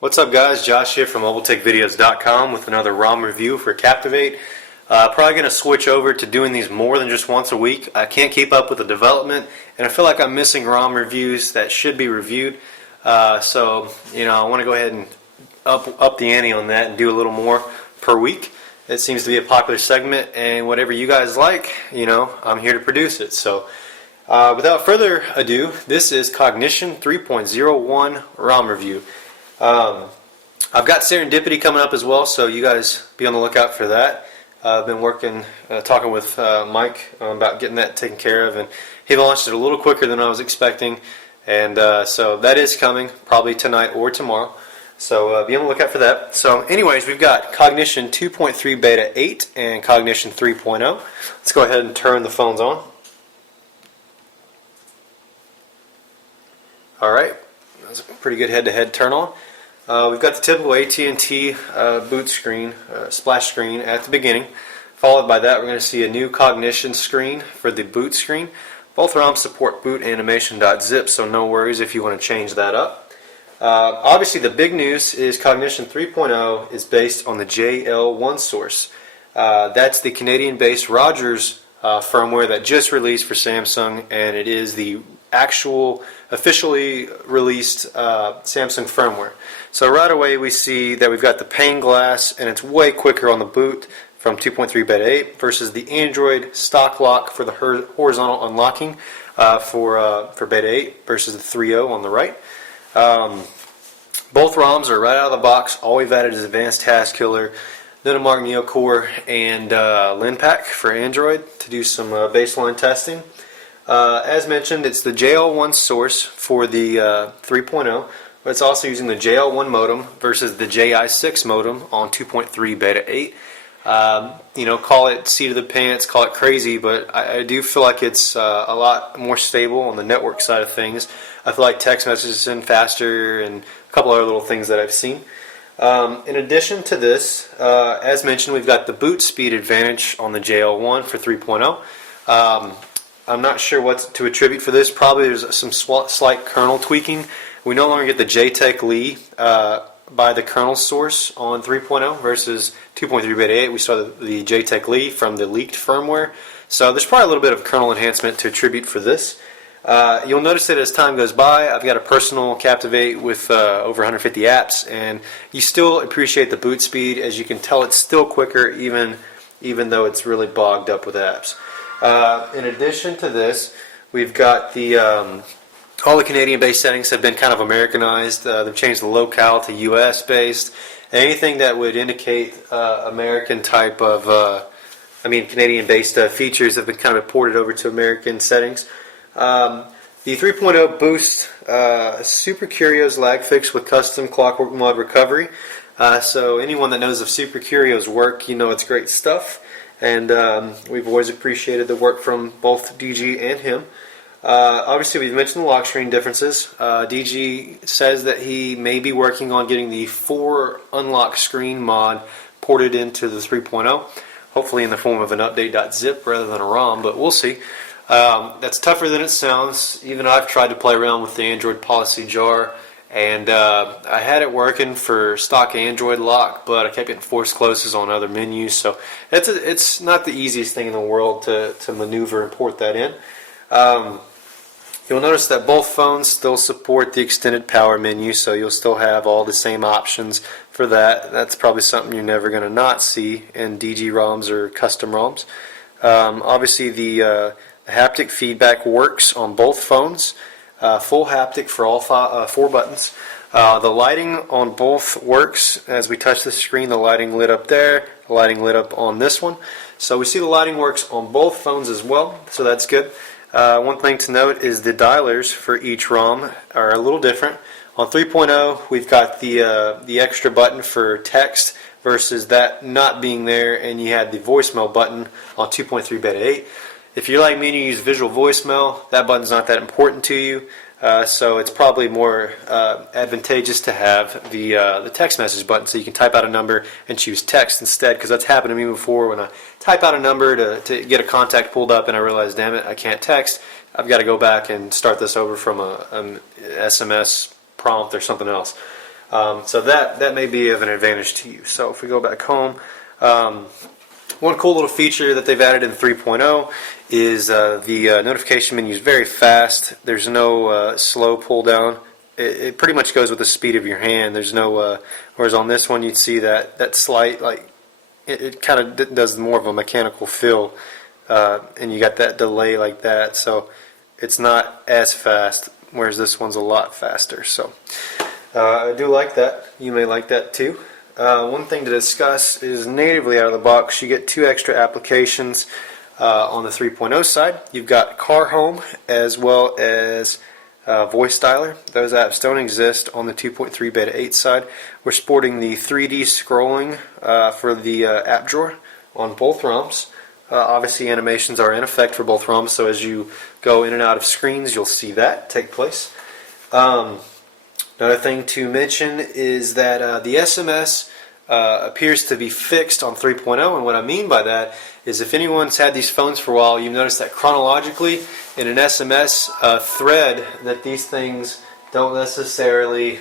What's up, guys? Josh here from MobileTechVideos.com with another ROM review for Captivate. Probably going to switch over to doing these more than just once a week. I can't keep up with the development, and I feel like I'm missing ROM reviews that should be reviewed. I want to go ahead and up the ante on that and do a little more per week. It seems to be a popular segment, and whatever you guys like, I'm here to produce it. So, without further ado, this is Cognition 3.01 ROM review. I've got Serendipity coming up as well, so you guys be on the lookout for that. I've been talking with Mike about getting that taken care of, and he launched it a little quicker than I was expecting, and so that is coming probably tonight or tomorrow. So be on the lookout for that. So anyways, we've got Cognition 2.3 Beta 8 and Cognition 3.0. Let's go ahead and turn the phones on. Alright, that's a pretty good head-to-head turn on. We've got the typical AT&T boot screen, splash screen at the beginning. Followed by that, we're going to see a new Cognition screen for the boot screen. Both ROMs support boot animation.zip, so no worries if you want to change that up. Obviously, the big news is Cognition 3.0 is based on the JL1 source. That's the Canadian-based Rogers firmware that just released for Samsung, and it is the actual officially released Samsung firmware. So right away we see that we've got the pane glass, and it's way quicker on the boot from 2.3 Beta 8 versus the Android stock lock for the horizontal unlocking for Beta 8 versus the 3.0 on the right. Both ROMs are right out of the box. All we've added is Advanced Task Killer, Dinamark NeoCore, and LinPack for Android to do some baseline testing. As mentioned, it's the JL1 source for the 3.0, but it's also using the JL1 modem versus the JI6 modem on 2.3 Beta 8. Call it seat of the pants, call it crazy, but I do feel like it's a lot more stable on the network side of things. I feel like text messages send faster and a couple other little things that I've seen. In addition to this, as mentioned, we've got the boot speed advantage on the JL1 for 3.0. I'm not sure what to attribute for this. Probably there's some slight kernel tweaking. We no longer get the JTEC Lee by the kernel source on 3.0 versus 2.3 Beta 8. We saw the JTEC Lee from the leaked firmware. So there's probably a little bit of kernel enhancement to attribute for this. You'll notice that as time goes by, I've got a personal Captivate with over 150 apps, and you still appreciate the boot speed. As you can tell, it's still quicker even though it's really bogged up with apps. In addition to this, we've got all the Canadian-based settings have been kind of Americanized. They've changed the locale to US-based. Anything that would indicate American type of, Canadian-based features have been kind of ported over to American settings. The 3.0 boosts Super Curio's lag fix with custom clockwork mod recovery. So anyone that knows of Super Curio's work, it's great stuff. And we've always appreciated the work from both DG and him. Obviously, we've mentioned the lock screen differences. DG says that he may be working on getting the 4 unlock screen mod ported into the 3.0, hopefully in the form of an update.zip rather than a ROM, but we'll see. That's tougher than it sounds. Even I've tried to play around with the Android policy jar, and I had it working for stock Android lock, but I kept getting force closes on other menus, so it's not the easiest thing in the world to maneuver and port that in. You'll notice that both phones still support the extended power menu, so you'll still have all the same options for that. That's probably something you're never going to not see in DG ROMs or custom ROMs. Obviously, the haptic feedback works on both phones. Full haptic for all 4 buttons. The lighting on both works. As we touch the screen, the lighting lit up there, the lighting lit up on this one. So we see the lighting works on both phones as well, so that's good. One thing to note is the dialers for each ROM are a little different. On 3.0, we've got the extra button for text versus that not being there, and you had the voicemail button on 2.3 Beta 8. If you're like me and you use visual voicemail, that button's not that important to you, so it's probably more advantageous to have the text message button, so you can type out a number and choose text instead, because that's happened to me before when I type out a number to get a contact pulled up and I realize, damn it, I can't text. I've got to go back and start this over from an SMS prompt or something else. So that may be of an advantage to you. So if we go back home, one cool little feature that they've added in 3.0 is the notification menu is very fast. There's no slow pull down. It pretty much goes with the speed of your hand. There's no, whereas on this one you'd see that slight, like, it kind of does more of a mechanical feel, and you got that delay like that, so it's not as fast, whereas this one's a lot faster. So I do like that. You may like that too. One thing to discuss is natively out of the box you get 2 extra applications on the 3.0 side. You've got Car Home as well as Voice Dialer. Those apps don't exist on the 2.3 Beta 8 side. We're sporting the 3D scrolling for the app drawer on both ROMs. Obviously animations are in effect for both ROMs, so as you go in and out of screens you'll see that take place. Another thing to mention is that the SMS appears to be fixed on 3.0, and what I mean by that is if anyone's had these phones for a while, you've noticed that chronologically in an SMS thread that these things don't necessarily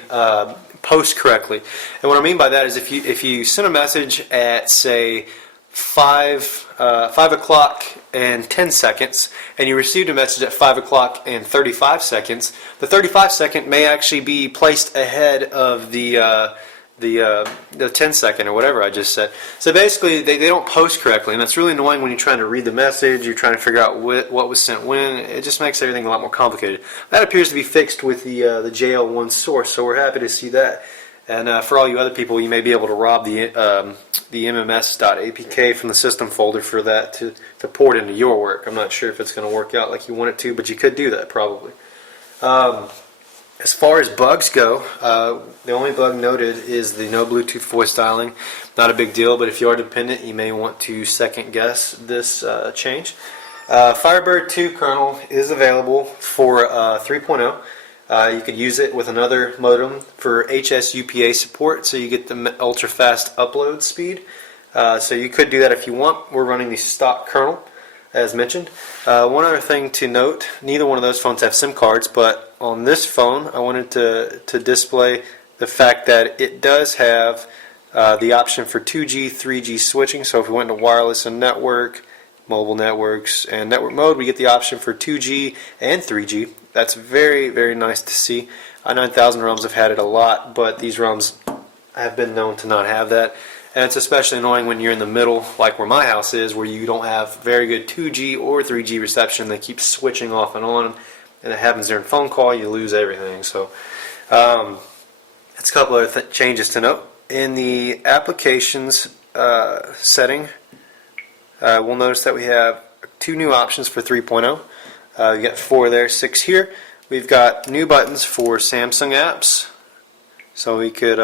post correctly. And what I mean by that is if you send a message at, say, 5 o'clock and 10 seconds, and you received a message at 5 o'clock and 35 seconds, the 35 second may actually be placed ahead of the 10 second or whatever I just said. So basically they don't post correctly, and that's really annoying when you're trying to read the message, you're trying to figure out what was sent when. It just makes everything a lot more complicated. That appears to be fixed with the JL1 source, so we're happy to see that. And for all you other people, you may be able to rob the mms.apk from the system folder for that to port into your work. I'm not sure if it's going to work out like you want it to, but you could do that probably. As far as bugs go, the only bug noted is the no Bluetooth voice dialing. Not a big deal, but if you are dependent, you may want to second guess this change. Firebird 2 kernel is available for 3.0. You could use it with another modem for HSUPA support, so you get the ultra fast upload speed. So you could do that if you want. We're running the stock kernel, as mentioned. One other thing to note, neither one of those phones have SIM cards, but on this phone I wanted to display the fact that it does have the option for 2G, 3G switching. So if we went to wireless and network, mobile networks, and network mode, we get the option for 2G and 3G. That's very, very nice to see. i9000 ROMs have had it a lot, but these ROMs have been known to not have that. And it's especially annoying when you're in the middle, like where my house is, where you don't have very good 2G or 3G reception. They keep switching off and on, and it happens during phone call, you lose everything. So that's a couple of changes to note. In the applications setting, we'll notice that we have 2 new options for 3.0. We got 4 there, 6 here. We've got new buttons for Samsung apps, so we could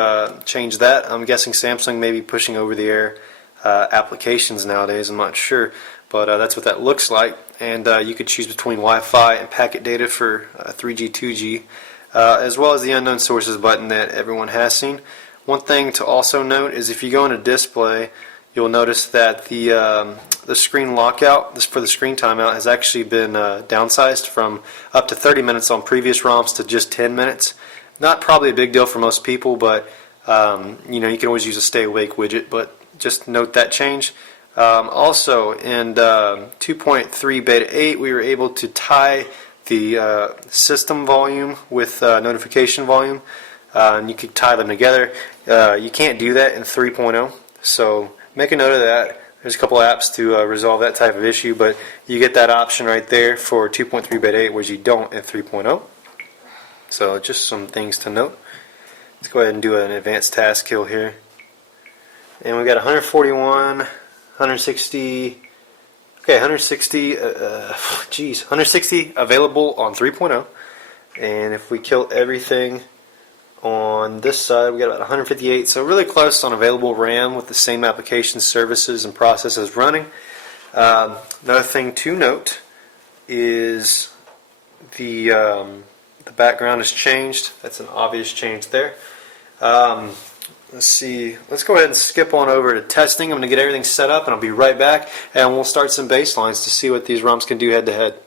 change that. I'm guessing Samsung may be pushing over-the-air applications nowadays. I'm not sure, but that's what that looks like. And you could choose between Wi-Fi and packet data for 3G, 2G, as well as the unknown sources button that everyone has seen. One thing to also note is if you go into display, you'll notice that the screen lockout for the screen timeout has actually been downsized from up to 30 minutes on previous ROMs to just 10 minutes. Not probably a big deal for most people, but you can always use a stay awake widget, but just note that change. Also in 2.3 Beta 8 we were able to tie the system volume with notification volume, and you could tie them together. You can't do that in 3.0, so make a note of that. There's a couple apps to resolve that type of issue, but you get that option right there for 2.3 Beta 8, whereas you don't in 3.0. So just some things to note. Let's go ahead and do an advanced task kill here. And we got 141, 160, okay, 160 available on 3.0. And if we kill everything on this side, we got about 158, so really close on available RAM with the same application services and processes running. Another thing to note is the background has changed. That's an obvious change there. Let's see. Let's go ahead and skip on over to testing. I'm going to get everything set up, and I'll be right back, and we'll start some baselines to see what these ROMs can do head to head.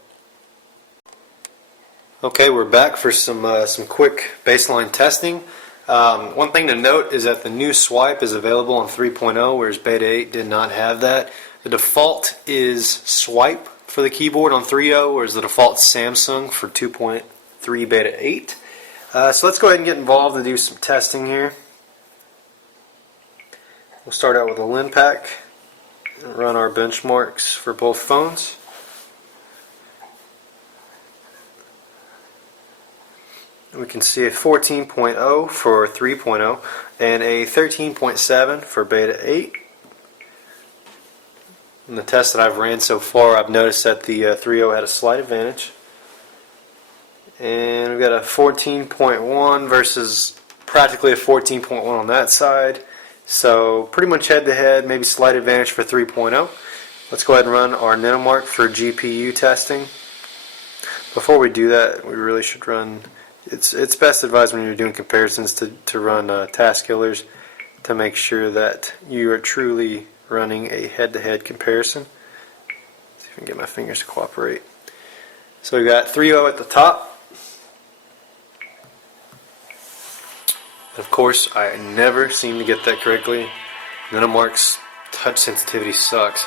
Okay, we're back for some quick baseline testing. One thing to note is that the new swipe is available on 3.0, whereas Beta 8 did not have that. The default is swipe for the keyboard on 3.0, whereas the default Samsung for 2.3 Beta 8. So let's go ahead and get involved and do some testing here. We'll start out with a LinPack and run our benchmarks for both phones. We can see a 14.0 for 3.0 and a 13.7 for Beta 8. In the test that I've ran so far, I've noticed that the 3.0 had a slight advantage. And we've got a 14.1 versus practically a 14.1 on that side. So pretty much head to head, maybe slight advantage for 3.0. Let's go ahead and run our Nanomark for GPU testing. Before we do that, we really should run... It's best advised when you're doing comparisons to run task killers to make sure that you are truly running a head-to-head comparison. Let's see if I can get my fingers to cooperate. So we've got 3.0 at the top. Of course, I never seem to get that correctly. Nanomark's touch sensitivity sucks.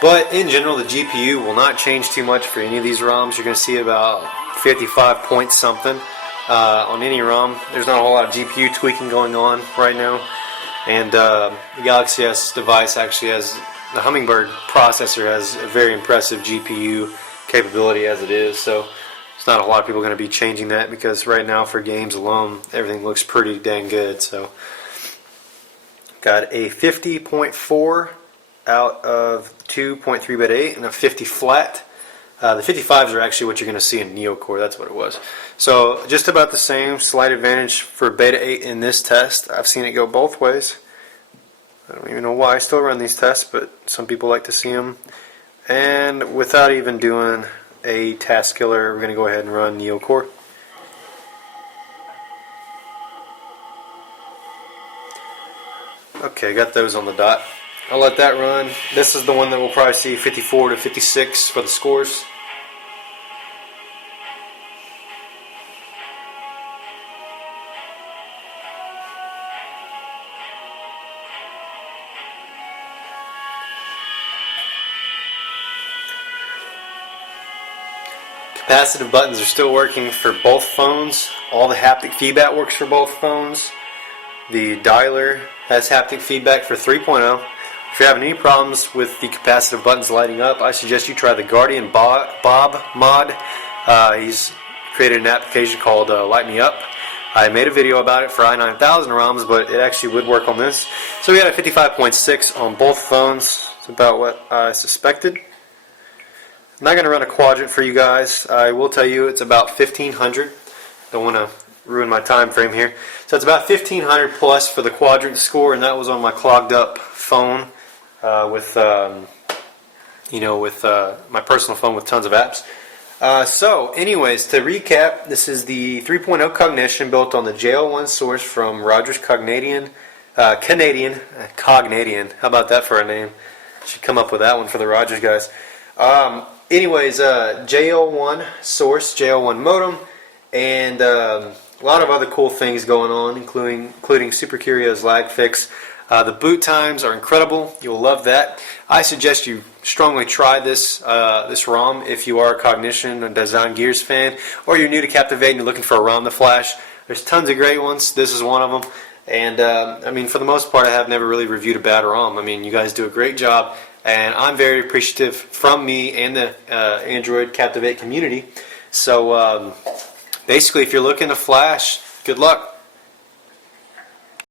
But in general, the GPU will not change too much for any of these ROMs. You're going to see about 55 point something on any ROM. There's not a whole lot of GPU tweaking going on right now. And the Galaxy S device actually has, the Hummingbird processor has a very impressive GPU capability as it is. So there's not a lot of people going to be changing that, because right now for games alone, everything looks pretty dang good. So got a 50.4 out of 2.3 Beta 8 and a 50 flat. The 55s are actually what you're going to see in NeoCore. That's what it was. So just about the same, slight advantage for Beta 8 in this test. I've seen it go both ways. I don't even know why I still run these tests, but some people like to see them. And without even doing a task killer, we're going to go ahead and run NeoCore. Okay, got those on the dot. I'll let that run. This is the one that we'll probably see 54 to 56 for the scores. Capacitive buttons are still working for both phones. All the haptic feedback works for both phones. The dialer has haptic feedback for 3.0. If you're having any problems with the capacitive buttons lighting up, I suggest you try the Guardian Bob mod. He's created an application called Light Me Up. I made a video about it for i9000 ROMs, but it actually would work on this. So we got a 55.6 on both phones. It's about what I suspected. I'm not going to run a quadrant for you guys. I will tell you it's about 1500. Don't want to ruin my time frame here. So it's about 1500 plus for the quadrant score, and that was on my clogged up phone. With my personal phone with tons of apps. So anyways, to recap, this is the 3.0 Cognition built on the JL1 source from Rogers Cognition. Canadian. How about that for a name? Should come up with that one for the Rogers guys. JL1 source, JL1 modem, and a lot of other cool things going on, including Super Curio's lag fix. The boot times are incredible. You'll love that. I suggest you strongly try this ROM if you are a Cognition or Design Gears fan, or you're new to Captivate and you're looking for a ROM to flash. There's tons of great ones. This is one of them. And I mean, for the most part, I have never really reviewed a bad ROM. I mean, you guys do a great job, and I'm very appreciative from me and the Android Captivate community. So basically, if you're looking to flash, good luck.